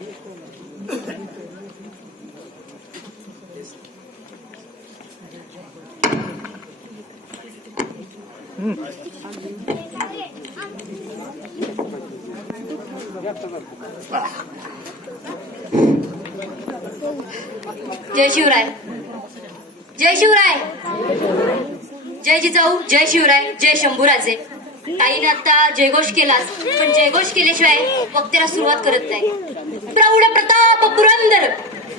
जय शिवराय, जय शिवराय, जय जिजाऊ, जय शिवराय, जय शंभूराजे. ताईने आता जयघोष केलाच, पण जयघोष केल्याशिवाय वक्त्याला सुरुवात करत नाही. प्रौढ प्रताप पुरंदर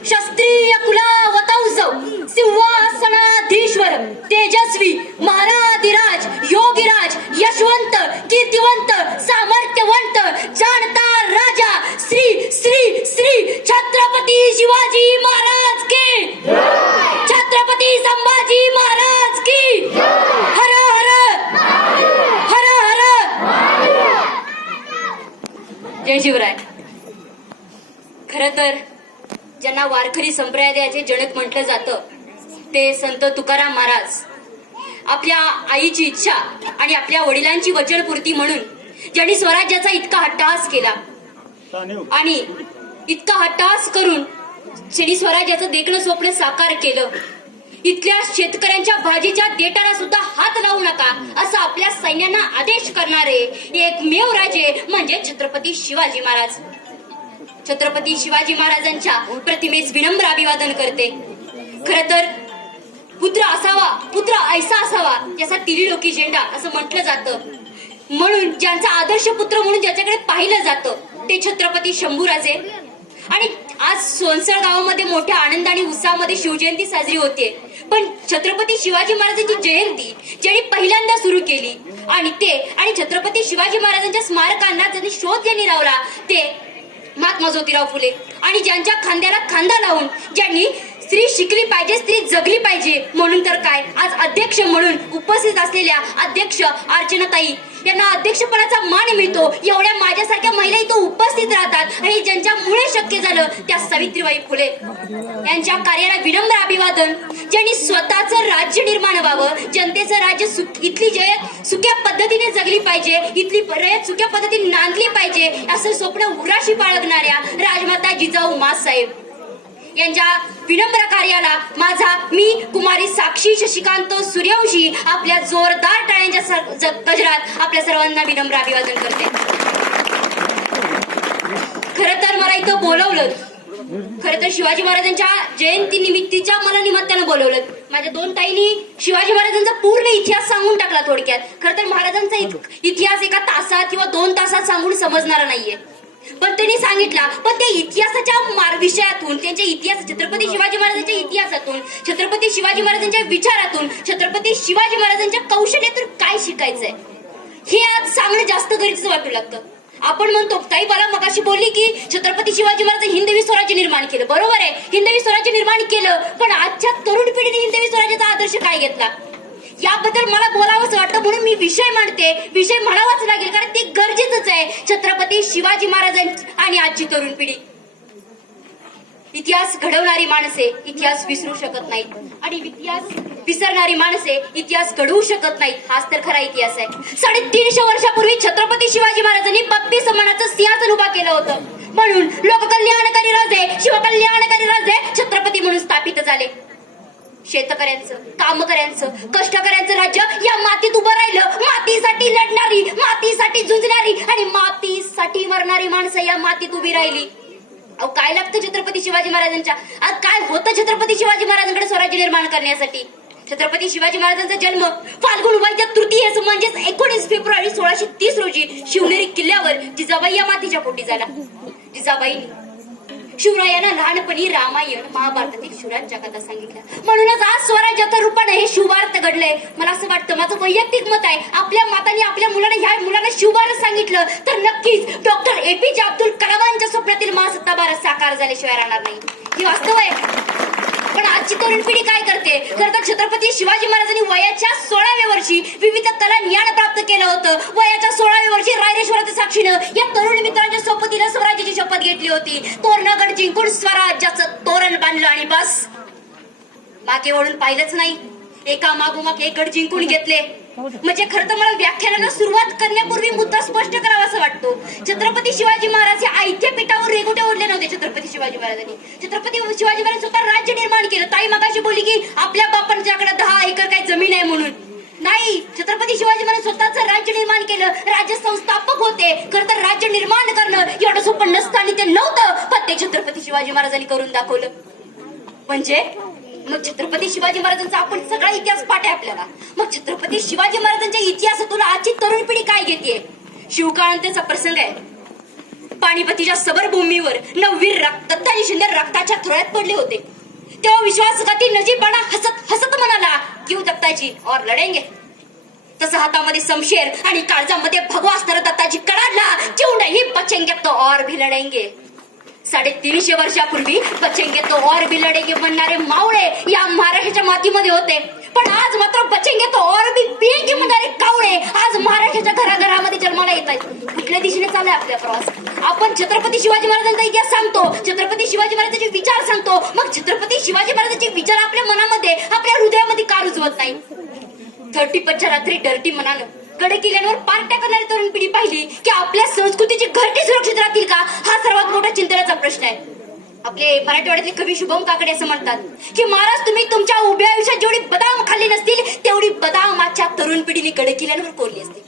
शास्त्रीय कुलावतौसव सिंहासनाधीश्वर तेजस्वी महाराधिराज योगीराज यशवंत कीर्तिवंत सामर्थ्यवंत जाणता राजा श्री श्री श्री छत्रपती शिवाजी महाराज की, छत्रपती संभाजी महाराज की. हर हर हर हर. जय शिवराय. खर तर ज्यांना वारकरी संप्रदायाचे जनक म्हटलं जातं ते संत तुकाराम महाराज आपल्या आईची इच्छा आणि आपल्या वडिलांची वचनपूर्ती म्हणून ज्यांनी स्वराज्याचा इतका हट्टहास केला आणि इतका हट्टहास करून त्यांनी स्वराज्याचं देखणं स्वप्न साकार केलं. इथल्या शेतकऱ्यांच्या भाजीच्या देठाला सुद्धा हात लावू नका असा आपल्या सैन्यांना आदेश करणारे एकमेव राजे म्हणजे छत्रपती शिवाजी महाराज. छत्रपती शिवाजी महाराजांच्या प्रतिमेस विनम्र अभिवादन करते. खर तर पुत्र असावा, पुत्र ऐसा असावा ज्याचा तिरीलोकी झेंडा असं म्हटलं जातं. म्हणून ज्यांचा आदर्श पुत्र म्हणून ज्याच्याकडे पाहिलं जातं ते छत्रपती शंभूराजे. आणि आज सोनसळ गावामध्ये मोठ्या आनंद आणि उत्साहामध्ये शिवजयंती साजरी होते. पण छत्रपती शिवाजी महाराजांची जयंती ज्यांनी पहिल्यांदा सुरू केली आणि छत्रपती शिवाजी महाराजांच्या स्मारकांना ज्यांनी शोध ज्यांनी लावला ते महात्मा ज्योतिराव फुले. आणि ज्यांच्या खांद्याला खांदा लावून ज्यांनी स्त्री शिकली पाहिजे, स्त्री जगली पाहिजे म्हणून तर काय आज अध्यक्ष म्हणून उपस्थित असलेल्या अध्यक्ष अर्चनाताई यांना अध्यक्षपदाचा मान मिळतो. एवढ्या माझ्यासारख्या महिला इथं उपस्थित राहतात आणि ज्यांच्यामुळे शक्य झालं त्या सावित्रीबाई फुले यांच्या कार्याला विनम्र अभिवादन. ज्यांनी स्वतःचं राज्य निर्माण व्हावं, जनतेचं राज्य इथली जयत सुक्या पद्धतीने जगली पाहिजे, इथली रयत सुक्या पद्धतीने नांदली पाहिजे असं स्वप्न उराशी बाळगणाऱ्या राजमाता जिजाऊ माँसाहेब यांच्या विनम्र कार्याला मी कुमारी साक्षी शशिकांत सूर्यवंशी आपल्या जोरदार टाळ्यांच्या गजरात आपल्या सर्वांना विनम्र अभिवादन करते. खरं तर मला इथं बोलवलं, खरं तर शिवाजी महाराजांच्या जयंती निमित्तीच्या मला निमित्तानं बोलवलं. माझ्या दोन ताईंनी शिवाजी महाराजांचा पूर्ण इतिहास सांगून टाकला थोडक्यात. खरं तर महाराजांचा इतिहास एका तासात किंवा 2 तासात सांगून समजणारा नाहीये, पण त्यांनी सांगितला. पण त्या इतिहासाच्या विषयातून त्यांच्या इतिहास छत्रपती शिवाजी महाराजांच्या इतिहासातून, छत्रपती शिवाजी महाराजांच्या विचारातून, छत्रपती शिवाजी महाराजांच्या कौशल्यातून काय शिकायचंय हे आज सांगणं जास्त गरजेचं वाटू लागतं. आपण म्हणतो, ताई मला मगाशी बोलली की छत्रपती शिवाजी महाराज हिंदवी स्वराज्य निर्माण केलं. बरोबर आहे, हिंदवी स्वराज्य निर्माण केलं, पण आजच्या तरुण पिढीने हिंदवी स्वराज्याचा आदर्श काय घेतला याबद्दल मला बोलावंच वाटतं. म्हणून मी विषय मांडते, विषय म्हणावाच लागेल कारण ते गरजेचंच आहे. छत्रपती शिवाजी महाराजांची आणि आजची तरुण पिढी इतिहास घडवणारी माणसे इतिहास विसरू शकत नाहीत आणि इतिहास विसरणारी माणसे इतिहास घडवू शकत नाहीत. हाच तर खरा इतिहास आहे. 350 वर्षापूर्वी छत्रपती शिवाजी महाराजांनी 32 मानाचं सिंहासन उभा केलं होतं. म्हणून लोककल्याणकारी राजे, शिवकल्याणकारी राजे छत्रपती म्हणून स्थापित झाले. शेतकऱ्यांचं, कामकऱ्यांचं, कष्टकऱ्यांचं राज्य या मातीत उभं राहिलं. मातीसाठी लढणारी, मातीसाठी झुंजणारी आणि मातीसाठी मरणारी माणसं या मातीत उभी राहिली. अहो काय लागतं छत्रपती शिवाजी महाराजांच्या, आज काय होतं छत्रपती शिवाजी महाराजांकडे स्वराज्य निर्माण करण्यासाठी. छत्रपती शिवाजी महाराजांचा जन्म फाल्गुन वैद्य तृतीयेस म्हणजेच 19 फेब्रुवारी 1630 रोजी शिवनेरी किल्ल्यावर जिजाबाई या मातीच्या पोटी झाला. जिजाबाई शिवरायांना लहानपणी रामायण महाभारतातील शिवरायांच्या कथा सांगितल्या. म्हणूनच आज स्वराज्याच्या रूपाने हे शिवभारत घडलंय. मला असं वाटतं, माझं वैयक्तिक मत आहे, आपल्या मातांनी आपल्या मुलांना शिवभारत सांगितलं तर नक्कीच डॉक्टर APJ अब्दुल कलामांच्या स्वप्नातील महासत्ता भारत साकार झाल्याशिवाय राहणार नाही. ही वास्तव आहे. पण आजची तरुण पिढी काय करते, खरं तर छत्रपती शिवाजी महाराजांनी वयाच्या 16व्या वर्षी विविध कला ज्ञान प्राप्त केलं होतं. वयाच्या 16व्या वर्षी रायरेश्वराच्या साक्षीनं या तरुण मित्रांच्या सोबतीला स्वराज्याची शपथ घेतली होती. तोरणगड जिंकून स्वराज्याचं तोरण बांधलं आणि बस मागे वळून पाहिलंच नाही. एका मागोमाग एक गड जिंकून घेतले. म्हणजे खरं तर मला व्याख्यानाला सुरुवात करण्यापूर्वी मुद्दा स्पष्ट करावा असं वाटतो. छत्रपती शिवाजी महाराज हे आयत्या पीठावर रेगोटे ओढले नव्हते. छत्रपती शिवाजी महाराजांनी शिवाजी महाराज स्वतः राज्य निर्माण केलं. ताई मगाशी बोलली की आपल्या बापांच्याकडे 10 एकर काही जमीन आहे म्हणून. नाही, छत्रपती शिवाजी महाराज स्वतःच राज्य निर्माण केलं. राज्य संस्थापक होते. खरं तर राज्य निर्माण करणं एवढं सोपं नसतं आणि ते नव्हतं, पण ते छत्रपती शिवाजी महाराजांनी करून दाखवलं. म्हणजे मग छत्रपती शिवाजी महाराजांचा आपण सगळा इतिहास पाठ आहे आपल्याला. मग छत्रपती शिवाजी महाराजांच्या इतिहासातून आजची तरुण पिढी काय घेते? शिवकाळांतेचा प्रसंग आहे. पानिपतीच्या सबरभूमीवर नववीर दत्ताजी शिंदे रक्ताच्या थोड्यात पडले होते. तेव्हा विश्वासघाती नजीबवाडा हसत हसत म्हणाला, क्यों दत्ताजी और लढेंगे. तसं हातामध्ये शमशेर आणि काळजामध्ये भगवा असणारा दत्ताजी कडाडला, क्यों नहीं बचेंगे तो और भी लढेंगे. 350 वर्षापूर्वी बचेंगे तो और भी लढेंगे म्हणणारे मावळे या महाराष्ट्राच्या मातीमध्ये होते. पण आज मात्र बचेंगे तो और भी पिएंगे म्हणणारे कावळे आज महाराष्ट्राच्या घराघरामध्ये जन्माला येत आहेत. कुठल्या दिशेने चाललाय आपला प्रवास? आपण छत्रपती शिवाजी महाराजांचा इतिहास सांगतो, छत्रपती शिवाजी महाराजांचे विचार सांगतो. मग छत्रपती शिवाजी महाराजांचे विचार आपल्या मनामध्ये, आपल्या हृदयामध्ये का रुजवत नाही? 30 रात्री डर्टी मनानं कडे किल्ल्यांवर पार्ट्या करणारी तरुण पिढी पाहिली की आपल्या संस्कृतीची घरटी सुरक्षित राहतील का, हा सर्वात मोठा चिंतनाचा प्रश्न आहे. आपले मराठवाड्यातले कवी शुभम काकडे असं म्हणतात की महाराज तुम्ही तुमच्या उभ्या आयुष्यात जेवढी बदाम खाल्ली नसतील तेवढी बदाम आजच्या तरुण पिढीने कडे किल्ल्यांवर कोरली असतील.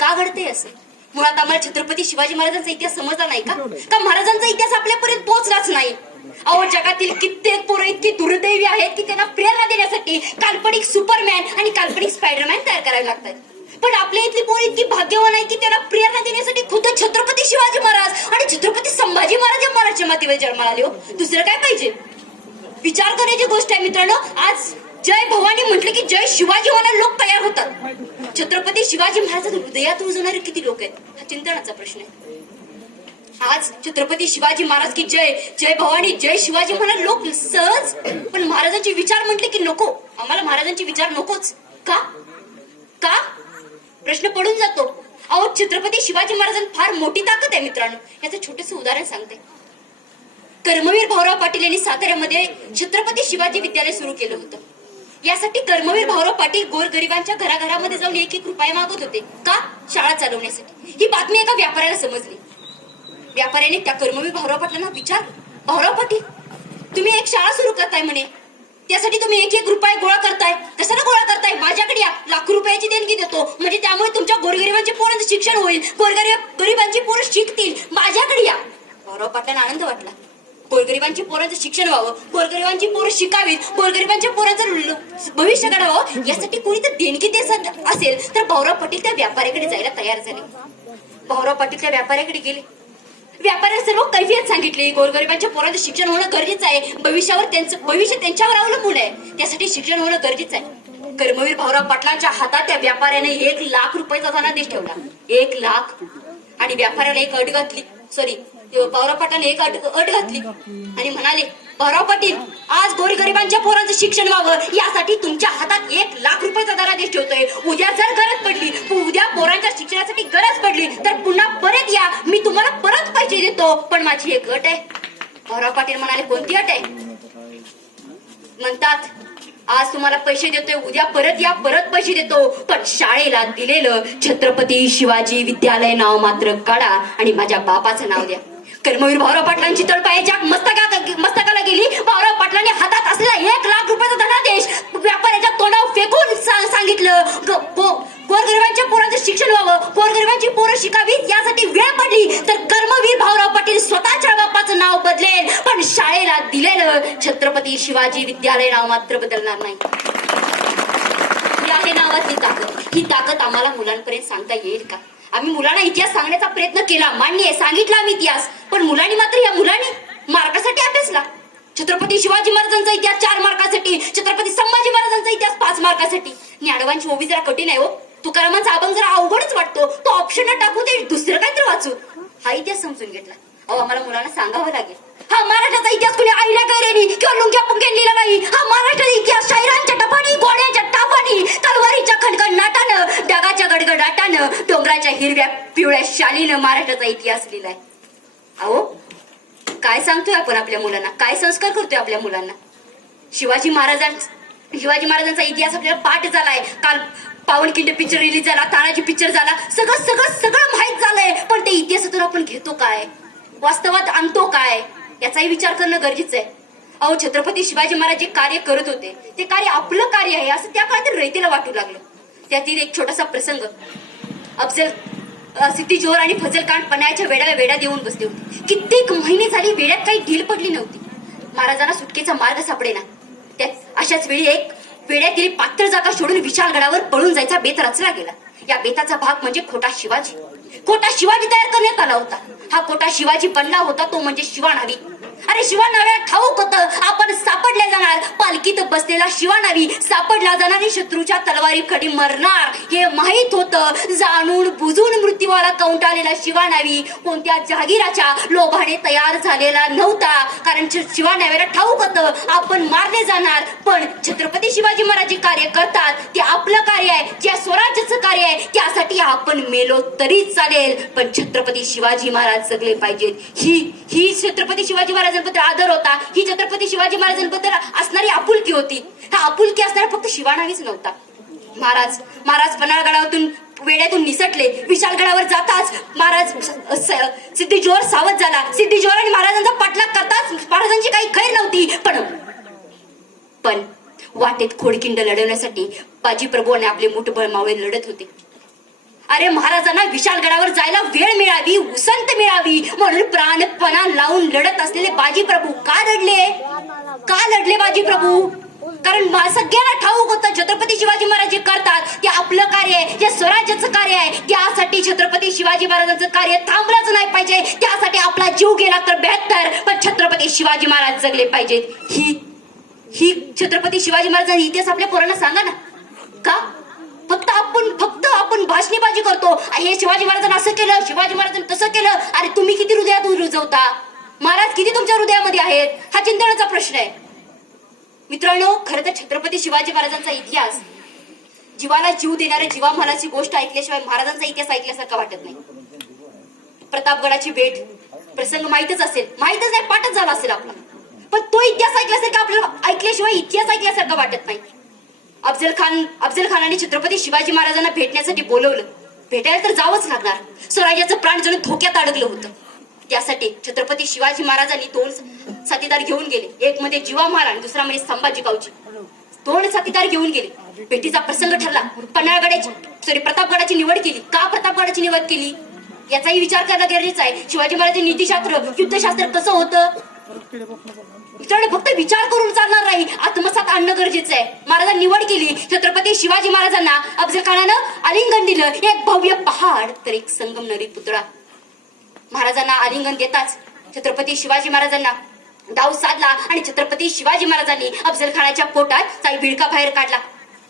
का घडते असं? मुळात आम्हाला छत्रपती शिवाजी महाराजांचा इतिहास समजला नाही का महाराजांचा इतिहास आपल्यापर्यंत पोहोचलाच नाही? अहो, जगातील कित्येक पोरं इतकी दुर्दैवी आहेत की त्यांना प्रेरणा देण्यासाठी काल्पनिक सुपरमॅन आणि काल्पनिक स्पायडरमॅन तयार करावे लागतात. पण आपल्या इथली पोरं इतकी भाग्यवान आहे की त्यांना प्रेरणा देण्यासाठी खुद्द छत्रपती शिवाजी महाराज आणि छत्रपती संभाजी महाराज या महाराष्ट्र मातीवर जन्माला आले. दुसरं काय पाहिजे? विचार करण्याची गोष्ट आहे मित्रांनो. आज जय भवानी म्हटलं की जय शिवाजी होणारे लोक तयार होतात. छत्रपती शिवाजी महाराजांच्या हृदयात रुजणारे किती लोक आहेत, हा चिंतनाचा प्रश्न आहे. आज छत्रपती शिवाजी महाराज की जय, जय भवानी, जय शिवाजी महाराज लोक सहज, पण महाराजांचे विचार म्हटले की नको, आम्हाला महाराजांचे विचार नकोच. का प्रश्न पडून जातो. अहो, छत्रपती शिवाजी महाराजांना फार मोठी ताकद आहे मित्रांनो. याचं छोटंसं उदाहरण सांगते. कर्मवीर भाऊराव पाटील यांनी साताऱ्यामध्ये छत्रपती शिवाजी विद्यालय सुरू केलं होतं. यासाठी कर्मवीर भाऊराव पाटील गोरगरिबांच्या घराघरामध्ये जाऊन 1-1 रुपये मागत होते. का? शाळा चालवण्यासाठी. ही बातमी एका व्यापाऱ्याला समजली. व्यापाऱ्याने त्या कर्मवीर भाऊराव पाटलांना विचारलं, भाऊराव पाटील तुम्ही एक शाळा सुरू करताय म्हणे, त्यासाठी तुम्ही 1-1 रुपये गोळा करताय, कशाला गोळा करताय? माझ्याकडे या, लाख रुपयाची देणगी देतो, म्हणजे त्यामुळे तुमच्या गोरगरिबांच्या पोरांचं शिक्षण होईल, गोरगरिबांची पोरं शिकतील, माझ्याकडे या. भाऊराव पाटलांना आनंद वाटला. गोरगरिबांच्या पोरांचं शिक्षण व्हावं, गोरगरिबांची पोरं शिकावीत, गोरगरिबांच्या पोरांचं भविष्य घडावं, यासाठी कोणी तर देणगी देत असेल तर भाऊराव पाटील त्या व्यापाऱ्याकडे जायला तयार झाले. भाऊराव पाटील त्या व्यापाऱ्याकडे गेले. व्यापाऱ्याने सर्व कैफियत सांगितली. गोरगरिबांच्या पोरांचं शिक्षण होणं गरजेचं आहे, भविष्य त्यांच्यावर अवलंबून आहे, त्यासाठी शिक्षण होणं गरजेचं आहे. कर्मवीर भाऊराव पाटलांच्या हातात त्या व्यापाऱ्याने 1 लाख रुपयाचा धनादेश ठेवला. 1 लाख. आणि व्यापाऱ्याला एक अट घातली. भाऊराव पाटलाने एक अट घातली आणि म्हणाले, भाऊराव पाटील आज गोरगरिबांच्या पोरांचं शिक्षण व्हावं यासाठी तुमच्या हातात 1 लाख रुपयाचा धनादेश ठेवतोय. उद्या जर गरज पडली, उद्या पोरांच्या शिक्षणासाठी गरज पडली तर पुन्हा परत या, मी तुम्हाला परत पैसे देतो, पण माझी एक अट आहे. भाऊराव पाटील म्हणाले, कोणती अट आहे? म्हणतात, आज तुम्हाला पैसे देतोय, उद्या परत या, परत पैसे देतो, पण शाळेला दिलेलं छत्रपती शिवाजी विद्यालय नाव मात्र काढा आणि माझ्या बापाचं नाव द्या. कर्मवीर भाऊराव पाटलांची तळपायाच्या मस्तकाला गेली. भाऊराव पाटलांनी हातात असलेला 1 लाख रुपयाचा धनादेश व्यापाऱ्याच्या तोंडावर फेकून सांगितलं, गोरगरिबांच्या पोरांचं शिक्षण व्हावं, गोरगरिबांची पोरं शिकावीत, यासाठी वेळ पडली तर कर्मवीर भाऊराव पाटील स्वतःच्या बापाचं नाव बदलेल, पण शाळेला दिलेलं छत्रपती शिवाजी विद्यालय नाव मात्र बदलणार नाही. ही आहे नावातली ताकद. ही ताकद आम्हाला मुलांपर्यंत सांगता येईल का? आम्ही मुलांना इतिहास सांगण्याचा प्रयत्न केला, मान्य आहे, सांगितला आम्ही इतिहास, पण मुलांनी मात्र या मुलांनी मार्कासाठी अभ्यासला. छत्रपती शिवाजी महाराजांचा इतिहास 4 मार्कासाठी, छत्रपती संभाजी महाराजांचा इतिहास 5 मार्कासाठी. ज्ञानवांची ओवी जरा कठीण आहे हो, तुकारामांचा अभंग जरा अवघडच वाटतो, तो ऑप्शन टाकू दे, दुसरं काहीतरी वाचू. हा इतिहास समजून घेतला. अहो, आम्हाला मुलांना सांगावं लागेल. हा महाराष्ट्राचा इतिहास कोणी आईला कैरेनी किंवा लुंग्या पुंग्यान लिहिला नाही. हा महाराष्ट्राचा इतिहास शाहिरांच्या टपानी, घोड्यांच्या टापानी, तलवारीच्या खणखण नाटानं, ढगाच्या गडगडाटानं, डोंगराच्या हिरव्या पिवळ्या शालीनं महाराष्ट्राचा इतिहास लिहिलाय. अहो, काय सांगतोय आपण आपल्या मुलांना, काय संस्कार करतोय आपल्या मुलांना? शिवाजी महाराजांचा शिवाजी महाराजांचा इतिहास आपल्याला पाठ झालाय. काल पावनखिंड पिक्चर रिलीज झाला, तानाजी पिक्चर झाला, सगळं सगळं सगळं माहीत झालंय. पण ते इतिहासातून आपण घेतो काय, वास्तवात आणतो काय, याचाही विचार करणं गरजेचं आहे. अहो, छत्रपती शिवाजी महाराज जे कार्य करत होते ते कार्य आपलं कार्य आहे असं त्या काळात रयतेला वाटू लागलं. त्यातील एक छोटासा प्रसंग. सिद्धी जोहर आणि फजल खान पन्हाळ्याच्या वेड्याला देऊन बसले होते. कित्येक महिने झाली वेड्यात काही ढील पडली नव्हती. महाराजांना सुटकेचा मार्ग सापडेना. त्यात अशाच वेळी एक वेड्यातील पात्र जागा सोडून विशाल गडावर पळून जायचा बेत रचला गेला. या बेताचा भाग म्हणजे खोटा शिवाजी. खोटा शिवाजी तयार करण्यात आला होता. हा खोटा शिवाजी बनला होता तो म्हणजे शिवानावी. अरे शिवानाव्या ठाऊक होतं आपण सापडल्या जाणार. पालखीत बसलेला शिवानावी सापडला जाणार आणि शत्रूच्या तलवारीकडे मरणार हे माहीत होतं. जाणून बुजून मृत्यूवाला कौंटाळलेला शिवानावी कोणत्या जहागीराच्या लोभाने तयार झालेला नव्हता. कारण शिवानाव्याला ठाऊक होतं आपण मारले जाणार. पण छत्रपती शिवाजी महाराज जे कार्य करतात ते आपलं कार्य आहे, जे स्वराज्याचं कार्य आहे, त्यासाठी आपण मेलो तरी चालेल पण छत्रपती शिवाजी महाराज जगले पाहिजेत. ही छत्रपती शिवाजी महाराजांबद्दल आदर होता. ही छत्रपती शिवाजी महाराजांबद्दल असणारी आपुलकी होती. हा आपुलकी असणारा फक्त शिवानावीच नव्हता. महाराज पन्हाळगडातून वेड्यातून निसटले. विशालगडावर जाताच महाराज सिद्धी जोहर सावध झाला. सिद्धी जोहर आणि महाराजांचा पाठलाग करताच महाराजांची काही खैर नव्हती. पण वाटेत खोडकिंड लढवण्यासाठी बाजी प्रभू आणि आपले मुठबळ मावळे लढत होते. अरे महाराजांना विशालगडावर जायला वेळ मिळावी, उसंत मिळावी म्हणून प्राणपणा लावून लढत असलेले बाजी प्रभू का लढले बाजी प्रभू? कारण सगळ्यांना ठाऊक होतं छत्रपती शिवाजी महाराज जे करतात ते आपलं कार्य आहे, जे स्वराज्याचं कार्य आहे. त्यासाठी छत्रपती शिवाजी महाराजांचं कार्य थांबलंच नाही पाहिजे. त्यासाठी आपला जीव गेला तर बेहतर पण छत्रपती शिवाजी महाराज जगले पाहिजेत. ही छत्रपती शिवाजी महाराजांचा इतिहास आपल्या पोरांना सांगा ना. का फक्त आपण भाषणीबाजी करतो. हे शिवाजी महाराजांनी असं केलं, शिवाजी महाराजांनी तसं केलं. अरे तुम्ही किती हृदयात रुजवता, महाराज किती तुमच्या हृदयामध्ये आहेत, हा चिंतनाचा प्रश्न आहे. मित्रांनो, खरं तर छत्रपती शिवाजी महाराजांचा इतिहास जीवाला जीव देणाऱ्या जीवामालाची गोष्ट ऐकल्याशिवाय महाराजांचा इतिहास ऐकल्यासारखा वाटत नाही. प्रतापगडाची भेट प्रसंग माहीतच नाही, पाठच झाला असेल आपला. पण तो इतिहास ऐकल्यासारखा आपल्याला ऐकल्याशिवाय इतिहास ऐकल्यासारखा वाटत नाही. अफजल खानाने छत्रपती शिवाजी महाराजांना भेटण्यासाठी बोलवलं. भेटायला तर जावंच लागणार. स्वराज्याचं प्राण जणू धोक्यात अडकलं होतं. त्यासाठी छत्रपती शिवाजी महाराजांनी 2 साथीदार घेऊन गेले. एक मध्ये जीवा महाराज आणि दुसरा म्हणजे संभाजी गावची. 2 साथीदार घेऊन गेले. भेटीचा प्रसंग ठरला. प्रतापगडाची निवड केली. का प्रतापगडाची निवड केली याचाही विचार करणं गरजेचं आहे. शिवाजी महाराजांचे नीतिशास्त्र, युद्धशास्त्र कसं होतं मित्रांनो, फक्त विचार करून चालणार नाही, आत्मसात आणणं गरजेचं आहे. महाराजांनी निवड केली. छत्रपती शिवाजी महाराजांना अफजल खानानं आलिंगन दिलं. एक भव्य पहाड तर एक संगमनरी पुतळा. महाराजांना आलिंगन देताच छत्रपती शिवाजी महाराजांना डाव साधला आणि छत्रपती शिवाजी महाराजांनी अफजल खानाच्या पोटात बिळका बाहेर काढला.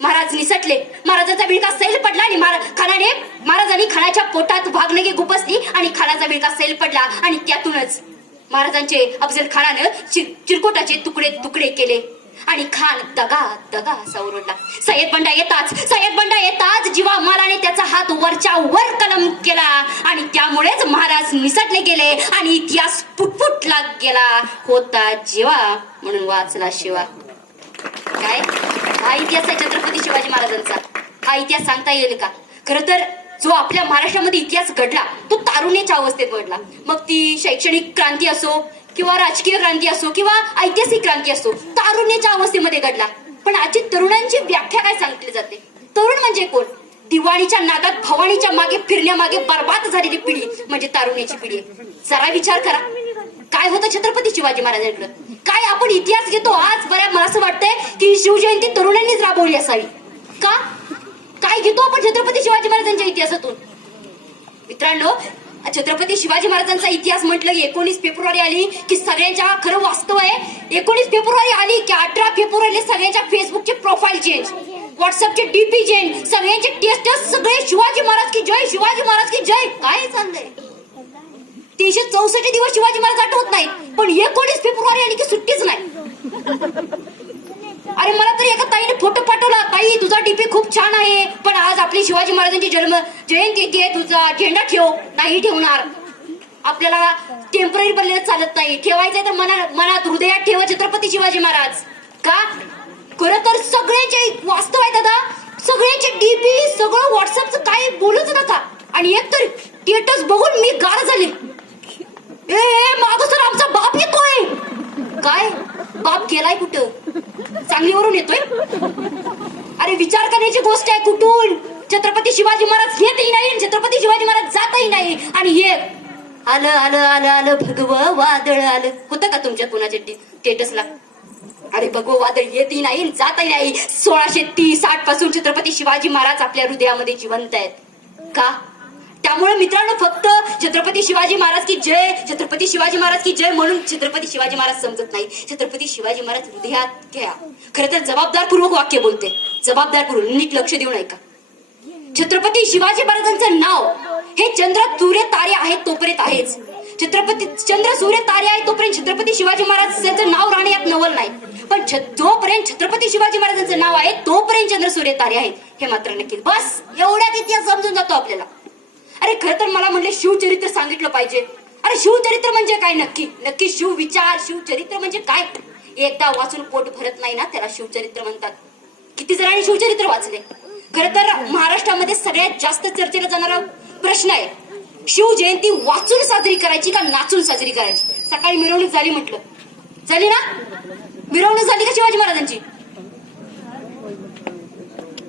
महाराज निसटले. महाराजांचा बिळका सैल पडला आणि महाराजांनी खानाच्या पोटात वाघनगे खुपसली आणि खानाचा बिळका सैल पडला आणि त्यातूनच महाराजांचे अफजल खानानं चिरकोटाचे तुकडे केले आणि खान दगा असा ओरडला. सय्यद बंडा येताच जीवा मालाने त्याचा हात वरच्या वर कलम केला आणि त्यामुळेच महाराज निसटले गेले आणि इतिहास फुटफुटला गेला. होता जेवा म्हणून वाचला शिवा. काय हा इतिहास आहे छत्रपती शिवाजी महाराजांचा. हा इतिहास सांगता येईल का? खरं तर जो आपल्या महाराष्ट्रामध्ये इतिहास घडला तो तारुण्याच्या अवस्थेत घडला. मग ती शैक्षणिक क्रांती असो किंवा राजकीय क्रांती असो किंवा ऐतिहासिक क्रांती असो, तारुण्याच्या अवस्थेमध्ये घडला. पण आजची तरुणांची व्याख्या काय सांगितली जाते? तरुण म्हणजे कोण? दिवाळीच्या नादात भवानीच्या मागे फिरण्यामागे बरबाद झालेली पिढी म्हणजे तारुण्याची पिढी. जरा विचार करा काय होतं छत्रपती शिवाजी महाराजांकडे. काय आपण इतिहास घेतो आज. मला असं वाटतंय की शिवजयंती तरुणांनीच राबवली असावी. का काय घेतो आपण छत्रपती शिवाजी महाराजांच्या इतिहासातून? मित्रांनो, छत्रपती शिवाजी महाराजांचा इतिहास म्हटलं की 19 फेब्रुवारी आली की सगळ्यांच्या खरं वास्तव आहे. 19 फेब्रुवारी आली की 18 फेब्रुवारीला सगळ्यांच्या फेसबुकचे प्रोफाईल चेंज, व्हॉट्सअपचे डीपी चेंज, सगळ्यांचे टेस्ट सगळे शिवाजी महाराज की जय, शिवाजी महाराज की जय. काय चाललंय? 364 दिवस शिवाजी महाराज आठवत नाही पण 19 फेब्रुवारी आली की सुट्टीच नाही. अरे मला तर एका ताईने फोटो पाठवला, ताई तुझा डीपी खूप छान आहे पण आज आपली शिवाजी महाराजांची जन्म जयंती येते, तुझा झेंडा ठेव. नाही ठेवणार. आपल्याला टेम्पररी बनलेलं चालत नाही. ठेवायचंय तर मनात हृदयात ठेवा छत्रपती शिवाजी महाराज. का खरं तर सगळे जे वास्तव आहे दादा, सगळ्याचे डीपी सगळं व्हॉट्सअपचं काय बोलूच नका. आणि एक तर स्टेटस बघून मी गार झाले. ए माग सर आमचा बाप येतोय. काय बाप गेलाय कुठं? सांगलीवरून येतोय. अरे विचार करण्याची गोष्ट आहे. कुठून छत्रपती शिवाजी महाराज येतही नाही, छत्रपती शिवाजी महाराज जातही नाही. आणि हे आलं आलं आलं आलं भगवं वादळ आलं. होतं का तुमच्या कुणाच्या स्टेटसला? अरे भगवं वादळ येतही नाही, जातही नाही. 1630-60 पासून छत्रपती शिवाजी महाराज आपल्या हृदयामध्ये जिवंत आहेत. का? त्यामुळे मित्रांनो, फक्त छत्रपती शिवाजी महाराज की जय, छत्रपती शिवाजी महाराज की जय म्हणून छत्रपती शिवाजी महाराज समजत नाही. छत्रपती शिवाजी महाराज हृदयात घ्या. खरं तर जबाबदारपूर्वक वाक्य बोलते, जबाबदारपूर्वक, नीट लक्ष देऊन ऐका. छत्रपती शिवाजी महाराजांचं नाव हे चंद्र सूर्य तारे आहेत तोपर्यंत आहेच. छत्रपती चंद्र सूर्य तारे आहेत तोपर्यंत छत्रपती शिवाजी महाराज यांचं नाव राहणे यात नवल नाही. पण जोपर्यंत छत्रपती शिवाजी महाराजांचं नाव आहे तोपर्यंत चंद्र सूर्य तारे आहेत हे मात्र नक्की. बस एवढ्यात इतिहास समजून जातो आपल्याला. अरे खरं तर मला म्हणले शिवचरित्र सांगितलं पाहिजे. अरे शिवचरित्र म्हणजे काय? नक्की शिवविचार, शिवचरित्र म्हणजे काय? एकदा वाचून पोट भरत नाही ना, त्याला शिवचरित्र म्हणतात. किती जणांनी शिवचरित्र वाचले? खरं तर महाराष्ट्रामध्ये सगळ्यात जास्त चर्चेला जाणारा प्रश्न आहे, शिवजयंती वाचून साजरी करायची का नाचून साजरी करायची? सकाळी मिरवणूक झाली, म्हटलं झाली ना, मिरवणूक झाली का शिवाजी महाराजांची?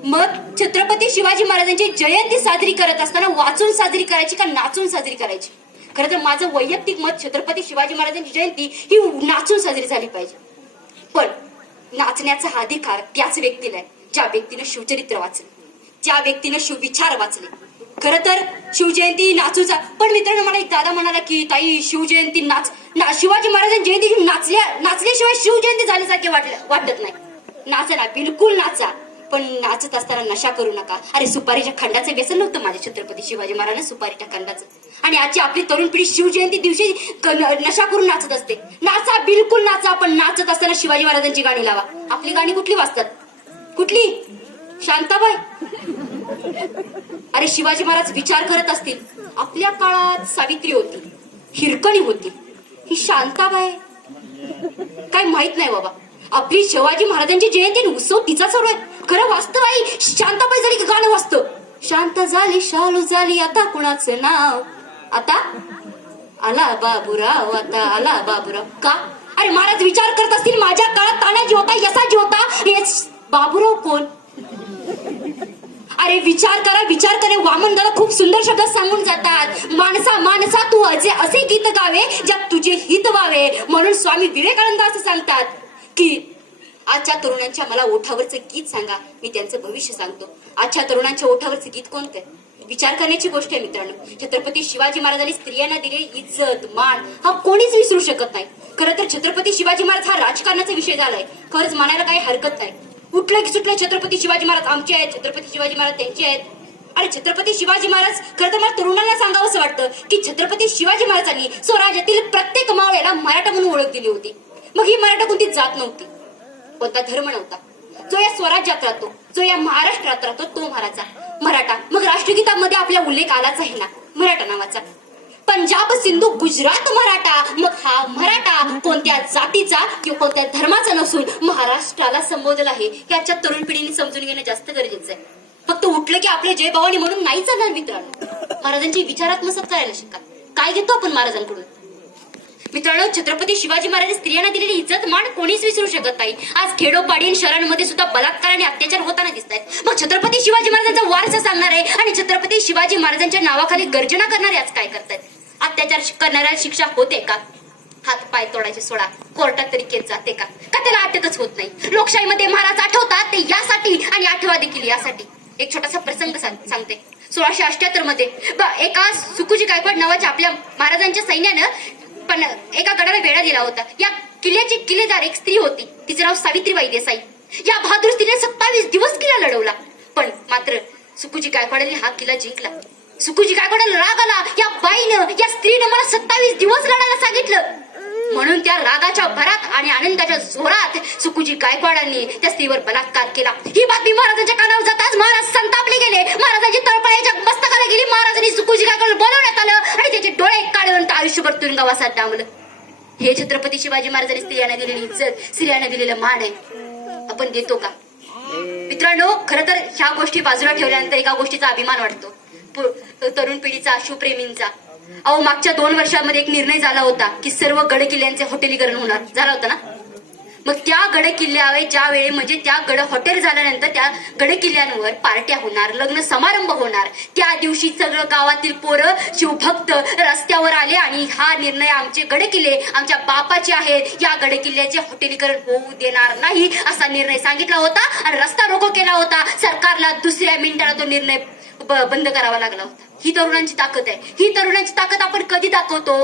मग छत्रपती शिवाजी महाराजांची जयंती साजरी करत असताना वाचून साजरी करायची का नाचून साजरी करायची? खरं तर माझं वैयक्तिक मत, छत्रपती शिवाजी महाराजांची जयंती ही नाचून साजरी झाली पाहिजे. पण नाचण्याचा हा अधिकार त्याच व्यक्तीला आहे ज्या व्यक्तीनं शिवचरित्र वाचले, ज्या व्यक्तीनं शिवविचार वाचले. खरं तर शिवजयंती नाचूचा. पण मित्रांनो, मला एक दादा म्हणाला की ताई शिवजयंती शिवाजी महाराजांची जयंती नाचल्याशिवाय शिवजयंती झाल्यासारखे वाटत नाही. नाचा ना, बिलकुल नाचा, पण नाचत असताना नशा करू नका. अरे सुपारीच्या खंडाचं व्यसन नव्हतं माझ्या छत्रपती शिवाजी महाराजांना, सुपारीच्या खंडाचं. आणि आजची आपली तरुण पिढी शिवजयंती दिवशी नशा करून नाचत असते. नाचा, बिलकुल नाचा, पण नाचत असताना शिवाजी महाराजांची गाणी लावा. आपली गाणी कुठली वाजतात? कुठली? शांताबाई. अरे शिवाजी महाराज विचार करत असतील, आपल्या काळात सावित्री होती, हिरकणी होती, ही शांताबाई काय माहित नाही बाबा. आपली शिवाजी महाराजांची जयंती उत्सव तिचा चालू आहे. खरं वास्तव आई शांताबाई झाली की गाणं वाजतं, शांत झाली शालू झाली आता कुणाचं नाव, आता आला बाबूराव, आता आला बाबूराव. का? अरे महाराज विचार करत असतील, माझ्या काळात तानाजी होता, यसाजी होता, हे बाबूराव कोण? अरे विचार करा. वामन दादा खूप सुंदर शब्दात सांगून जातात, माणसा माणसा तू असे गीत गावे ज्यात तुझे हित व्हावे. म्हणून स्वामी विवेकानंद असं सांगतात की आजच्या तरुणांच्या मला ओठावरचं गीत सांगा, मी त्यांचं भविष्य सांगतो. आजच्या तरुणांच्या ओठावरचं गीत कोणतं? विचार करण्याची गोष्ट आहे मित्रांनो. छत्रपती शिवाजी महाराजांनी स्त्रियांना दिलेली इज्जत, मान हा कोणीच विसरू शकत नाही. खरं तर छत्रपती शिवाजी महाराज हा राजकारणाचा विषय झालाय, खरंच म्हणायला काही हरकत नाही. उठलं की सुटलं छत्रपती शिवाजी महाराज आमचे आहेत, छत्रपती शिवाजी महाराज त्यांचे आहेत. आणि छत्रपती शिवाजी महाराज, खरं तर मला तरुणांना सांगावं असं वाटतं की छत्रपती शिवाजी महाराजांनी स्वराज्यातील प्रत्येक मावळ्याला मराठा म्हणून ओळख दिली होती. मग ही मराठा कोणती जात नव्हती, कोणता धर्म नव्हता. जो या स्वराज्यात राहतो, जो या महाराष्ट्रात राहतो, तो मराठा. मग राष्ट्रगीतामध्ये आपला उल्लेख आलाच आहे ना मराठा नावाचा. पंजाब, सिंधू, गुजरात मराठा. मग हा मराठा कोणत्या जातीचा किंवा कोणत्या धर्माचा नसून महाराष्ट्राला संबोधला आहे. याच्या तरुण पिढीने समजून घेणं जास्त गरजेचं आहे. फक्त उठलं की आपले जय भवानी म्हणून नाही चालणार मित्रांनो. महाराजांची विचार आत्मसात करायला शिका. काय घेतो आपण महाराजांकडून? मित्रांनो, छत्रपती शिवाजी महाराज स्त्रियांना दिलेली इज्जत मान कोणीच विसरू शकत नाही. आज खेडोपाडी आणि शहरांमध्ये सुद्धा बलात्कार आणि अत्याचार होताना दिसत आहेत. मग छत्रपती शिवाजी महाराजांचा वारसा सांगणार आहे आणि छत्रपती शिवाजी महाराजांच्या नावाखाली गर्जना करणारे आज काय करतायत? अत्याचार करणाऱ्या शिक्षा होते का? हात पाय तोडायचे सोडा, कोर्टात तरी केस जाते का? त्याला अटकच होत नाही. लोकशाहीमध्ये महाराज आठवतात ते यासाठी आणि आठवा देखील यासाठी. एक छोटासा प्रसंग सांगते. 1678 मध्ये एका सुकुजी गायकवाड नावाच्या आपल्या महाराजांच्या सैन्यानं पण एका गडाला वेढा दिला होता. या किल्ल्याची किल्लेदार एक स्त्री होती, तिचं नाव सावित्रीबाई देसाई. या बहादूर स्त्रीने 27 दिवस किल्ला लढवला, पण मात्र सुकुजी गायकवाडांनी हा किल्ला जिंकला. सुकुजी गायकवाडाला राग आला, या बाईनं, या स्त्रीनं मला 27 दिवस लढायला सांगितलं. म्हणून त्या रागाच्या भरात आणि आनंदाच्या जोरात सुकुजी गायकवाडांनी त्या स्त्रीवर बलात्कार केला. ही बातमी महाराजांच्या कानावर जाताच महाराज संतापले गेले. महाराजांची तळपायाच्या मस्तकाला गेली. महाराजांनी सुकुजी गायकवाड बोलवण्यात आलं आणि त्याचे डोळे काढून आयुष्यभर तुरुंगवासात डांबलं. हे छत्रपती शिवाजी महाराजांनी स्त्रियांना दिलेली इज्जत, स्त्रियांना दिलेलं मान आहे. आपण देतो का? मित्रांनो, खरं तर ह्या गोष्टी बाजूला ठेवल्यानंतर एका गोष्टीचा अभिमान वाटतो, तरुण पिढीचा, शिवप्रेमींचा. अहो, मागच्या 2 वर्षांमध्ये एक निर्णय झाला होता की सर्व गड किल्ल्यांचे हॉटेलीकरण होणार. झाला होता ना? मग त्या गड किल्ल्यावर ज्या वेळी म्हणजे त्या गड हॉटेल झाल्यानंतर त्या गड किल्ल्यांवर पार्ट्या होणार, लग्न समारंभ होणार. त्या दिवशी सगळं गावातील पोरं शिवभक्त रस्त्यावर आले आणि हा निर्णय आमचे गड किल्ले आमच्या बापाचे आहेत, या गड किल्ल्याचे हॉटेलीकरण होऊ देणार नाही असा निर्णय सांगितला होता आणि रस्ता रोको केला होता. सरकारला दुसऱ्या मिनिटाला तो निर्णय बंद करावा लागला होता. ही तरुणांची ताकद आहे. ही तरुणांची ताकद आपण कधी दाखवतो?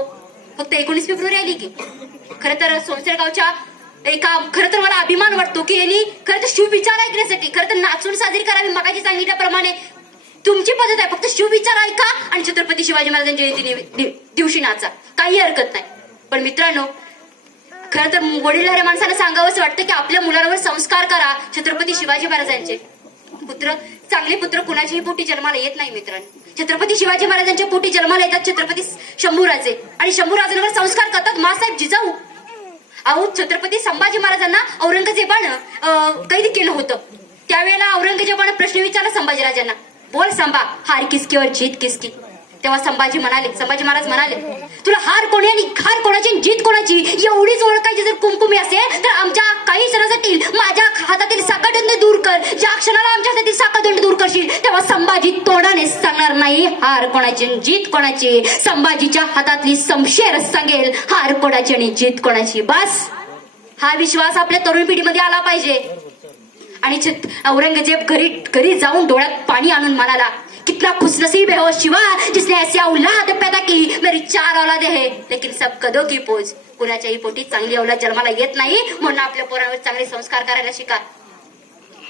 फक्त 19 फेब्रुवारी आली की? खरं तर सोनसरगावच्या खरं तर मला अभिमान वाटतो की यांनी खरं तर शिवविचार ऐकण्यासाठी खरं तर नाचून साजरी करावी. मगाशी सांगितल्याप्रमाणे तुमची पद्धत आहे, फक्त शिवविचार ऐका आणि छत्रपती शिवाजी महाराजांच्या जयंती दिवशी नाचा, काही हरकत नाही. पण मित्रांनो, खरं तर वडीलधाऱ्या माणसाला सांगावंच वाटतं की आपल्या मुलांवर संस्कार करा. छत्रपती शिवाजी महाराजांचे पुत्र, चांगले पुत्र कुणाच्याही पोटी जन्माला येत नाही मित्रांनो. छत्रपती शिवाजी महाराजांच्या पोटी जन्माला येतात छत्रपती शंभूराजे, आणि शंभूराजांवर संस्कार करतात मासाहेब जिजाऊ. अहो, छत्रपती संभाजी महाराजांना औरंगजेबानं कैद केलं होतं. त्यावेळेला औरंगजेबानं प्रश्न विचारला संभाजीराजांना, बोल संभा, हार किसकी और जीत किसकी? तेव्हा संभाजी महाराज म्हणाले, तुला हार कोणी आणि हार कोणाची जीत कोणाची एवढीच ओळखायची जर कुमकुमी असेल तर आमच्या काही क्षणासाठी माझ्या हातातील साखळदंड दूर कर. ज्या क्षणाला आमच्या हातातील साखळदंड दूर करशील तेव्हा संभाजी तोंडाने सांगणार नाही हार कोणाची जीत कोणाची. संभाजीच्या हातातली शमशेर सांगेल हार कोणाची आणि जीत कोणाची. बस हा विश्वास आपल्या तरुण पिढीमध्ये आला पाहिजे. आणि औरंगजेब घरी जाऊन डोळ्यात पाणी आणून म्हणाला, कितना खुशनसीब है वो शिवा जिसने ऐसी औलाद पैदा की. मेरी 4 औलादे है लेकिन सब कदों की पोज. कुणाच्याही पोटी चांगली औलाद जन्माला येत नाही, म्हणून आपल्या पोरांवर चांगले संस्कार करायला शिका.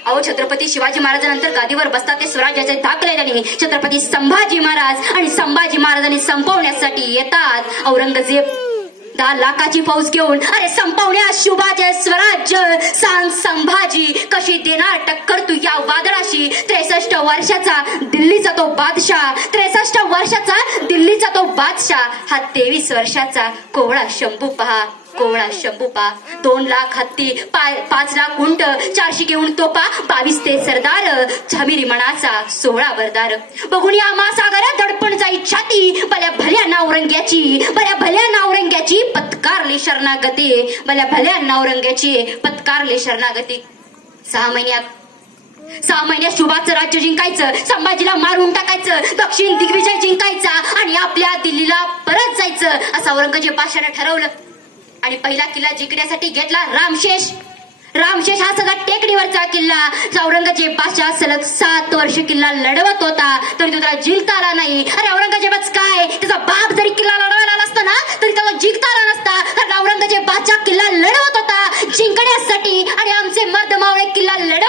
अहो, छत्रपती शिवाजी महाराजांनंतर गादीवर बसतात ते स्वराज्याचे दाखलेल्याने छत्रपती संभाजी महाराज, आणि संभाजी महाराजांनी संपवण्यासाठी येतात औरंगजेब 10 लाखाची फौज घेऊन. अरे संपवण्या शिवाजी स्वराज्य, सांग संभाजी कशी देणार टक्कर तू या वादळाशी. 63 वर्षाचा दिल्लीचा तो बादशाह, 63 वर्षाचा दिल्लीचा तो बादशाह, हा 23 वर्षाचा कोवळा शंभू पहा, कोवळा शंभू पहा. 2 लाख हत्ती, 5 लाख उंट, 400 घेऊन तोपा, 22 ते सरदार, छबिरी मनाचा 16 बरदार. बघून या महासागर दडपण जाई छाती, भल्या भल्या नावरंग्याची, भल्या भल्या नावरंग्याची पत्कारली शरणागती, भल्या भल्या नावरंग्याची पत्कारली शरणागती. 6 महिन्यात शुभाचं राज्य जिंकायचं, संभाजीला मारून टाकायचं, दक्षिण दिग्विजय जिंकायचा आणि आपल्या दिल्लीला परत जायचं असं औरंगजेब बादशाने ठरवलं. आणि पहिला किल्ला जिंकण्यासाठी घेतला रामशेष. हा सगळा टेकडीवरचा किल्ला. औरंगजेब बादशाह सलग 7 वर्ष किल्ला लढवत होता तरी तो त्याला जिंकता आला नाही. अरे औरंगजेबच काय, त्याचा बाप जरी किल्ला लढवायला नसता ना तरी त्याला जिंकता आला नसता, कारण औरंगजेब बादशाह किल्ला लढवत होता जिंकण्यासाठी. आणि आमचे मर्द मावळे किल्ला लढवत